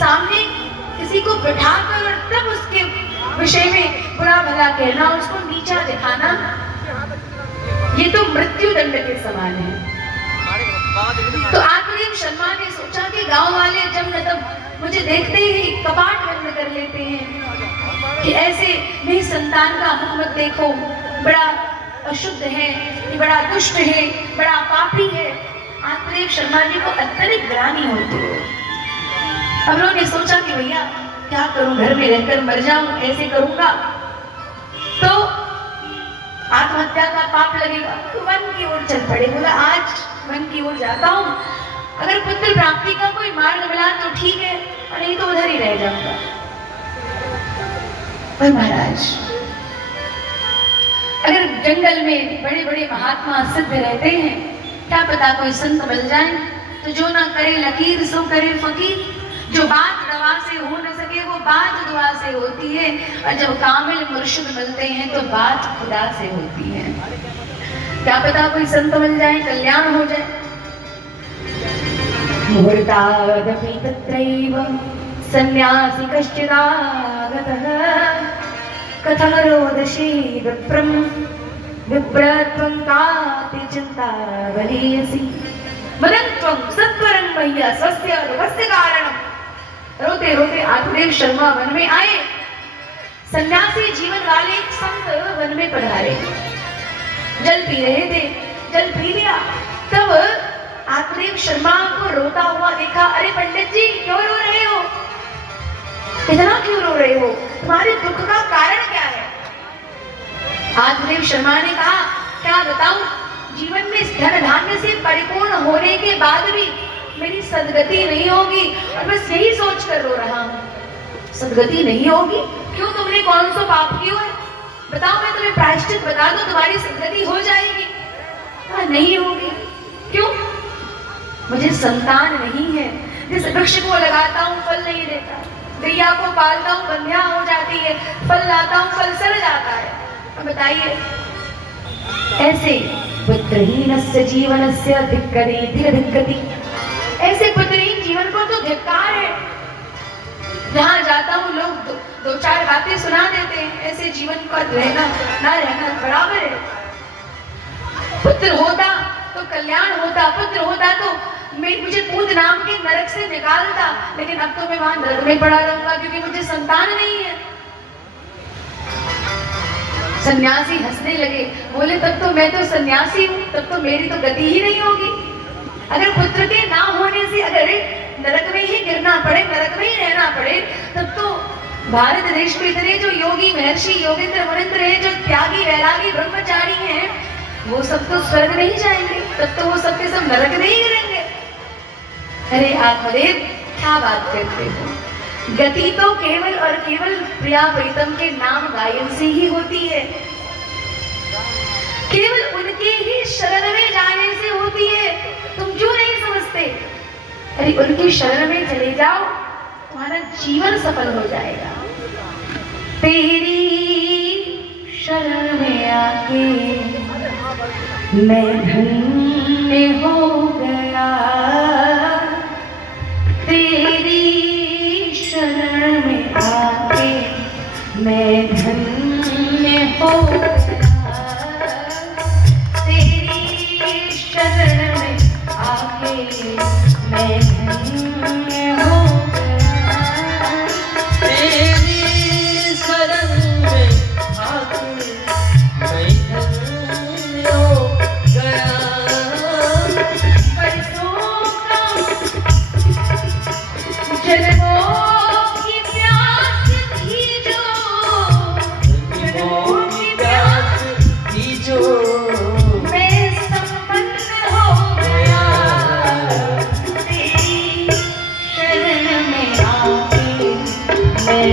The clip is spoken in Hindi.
सामने किसी को बिठाकर और तब उसके विषय में बुरा भला कहना, उसको नीचा दिखाना, ये तो मृत्यु दंड के समान है। तो आत्मदेव शर्मा ने सोचा कि गांव वाले जब न तब मुझे देखते ही कपाट बंद कर लेते हैं कि ऐसे मेरी संतान का मुख मत देखो, बड़ा अशुद्ध है, ये बड़ा दुष्ट है, बड़ा पापी है। आत्मदेव शर्मा जी को अत्यधिक ग्लानि होती है। अब उन्होंने सोचा कि भैया क्या करूं, घर में रहकर मर जाऊं, ऐसे करूंगा तो आत्महत्या का पाप लगेगा। तो वन की ओर चल पड़े। बोला आज वन की ओर जाता हूं, अगर पुत्र प्राप्ति का कोई मार्ग मिला तो ठीक है, और नहीं तो उधर ही रह जाऊंगा। पर महाराज, अगर जंगल में बड़े बड़े महात्मा सिद्ध रहते हैं, क्या पता कोई संत मिल जाए, तो जो ना करे लकीर सो करे फकीर। जो बात दवा से हो न सके वो बात दुआ से होती है, और जब कामिल मुर्शिद मिलते हैं तो बात खुदा से होती है। क्या पता कोई संत मिल जाए, कल्याण हो जाए। मुहूर्तादपि तत्रैव सन्यासी कश्चिदागतः कथं रोदसी विप्रं विप्रत्वं काति चिन्ता बलीयसी मदन्त्वं सत्वरं मह्य स्वस्य रूपस्य कारणम्। रोते रोते आत्मदेव शर्मा वन में आए। सन्यासी जीवन वाले एक संत वन में पधारे, जल पी रहे थे, जल पी लिया। तब आत्मदेव शर्मा को रोता हुआ देखा। अरे पंडित जी क्यों रो रहे हो, इतना क्यों रो रहे हो, तुम्हारे दुख का कारण क्या है? आत्मदेव शर्मा ने कहा क्या बताऊं, जीवन में धन धान्य से परिपूर्ण होने के बाद भी मेरी सदगति नहीं होगी, और बस यही सोच कर रो रहा हूं। सदगति नहीं होगी? क्यों, तुमने कौन सा पाप किया है? बताओ, मैं तुम्हें प्रायश्चित बता दूं, तुम्हारी सदगति हो जाएगी। नहीं होगी। क्यों? मुझे संतान नहीं है। जिस वृक्ष को लगाता हूँ फल नहीं देता, गैया को पालता हूँ बंध्या हो जाती है, फल लाता हूँ फल सड़ जाता है। अब बताइए, ऐसे पुत्रहीनस्य जीवनस्य धिक्कति धिक्कति, ऐसे पुत्रहीन जीवन को तो धिक्कार है। जहां जाता हूँ लोग दो चार बातें सुना देते हैं, ऐसे जीवन पर रहना ना रहना बराबर है। पुत्र होता तो कल्याण होता, पुत्र होता तो मुझे पूत नाम के नरक से निकालता, लेकिन अब तो मैं वहां नरक में पड़ा रहूंगा क्योंकि मुझे संतान नहीं है। सन्यासी हंसने लगे, बोले तब तो मैं तो सन्यासी हूँ, तब तो मेरी तो गति ही नहीं होगी। अगर पुत्र के ना होने से अगर नरक में ही गिरना पड़े, नरक में ही रहना पड़े, तब तो भारत देश में इतने जो योगी महर्षि योगेंद्र मुनिंद्र हैं, जो त्यागी वैरागी ब्रह्मचारी हैं, वो सब तो स्वर्ग नहीं जाएंगे, तब तो वो सबके सब नरक में ही गिरेंगे। अरे आत्मदेव क्या बात करते हो, गति तो केवल और केवल प्रिया प्रीतम के नाम गायन से ही होती है, केवल उनके ही शरण में जाने से होती है। तुम क्यों नहीं समझते? अरे उनकी शरण में चले जाओ, तुम्हारा जीवन सफल हो जाएगा। तेरी शरण में आके मैं धन्य हो गया, तेरी शरण में आके मैं धन्य हो गया, तेरी शरण में आके मैं धन्य हो गया, तेरी शरण में आके मैं धन्य हो गया। बरसों का जन्मों की प्यास थी जो, जन्मों की प्यास थी जो मैं संपन्न हो गया, तेरी शरण में आके मैं